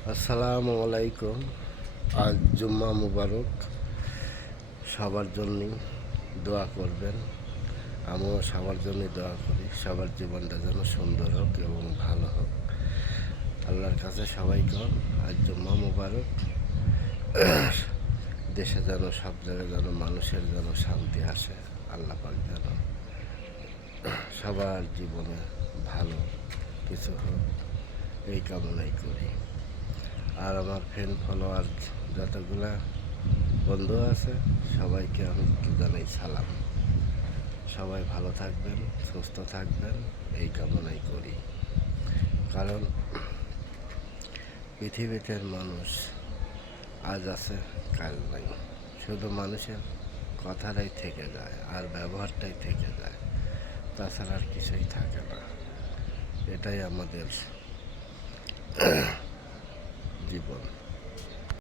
আসসালামু আলাইকুম। আজ জুম্মা মুবারক। সবার জন্যই দোয়া করবেন। আমিও সবার জন্যই দোয়া করি, সবার জীবনটা যেন সুন্দর হোক এবং ভালো হোক। আল্লাহর কাছে সবাই কর আজ জুম্মা মুবারক। দেশে যেন সব জায়গায় যেন মানুষের যেন শান্তি আসে, আল্লাহ পাক যেন সবার জীবনে ভালো কিছু হোক, এই কামনাই করি। আর আমার ফ্রেন্ড ফলোয়ার যতগুলা বন্ধু আছে সবাইকে আমি জানাই সালাম। সবাই ভালো থাকবেন, সুস্থ থাকবেন, এই কামনাই করি। কারণ পৃথিবীতে মানুষ আজ আছে কাল নাই, শুধু মানুষের কথাটাই থেকে যায় আর ব্যবহারটাই থেকে যায়, তাছাড়া আর কিছুই থাকে না। এটাই আমাদের জীবন।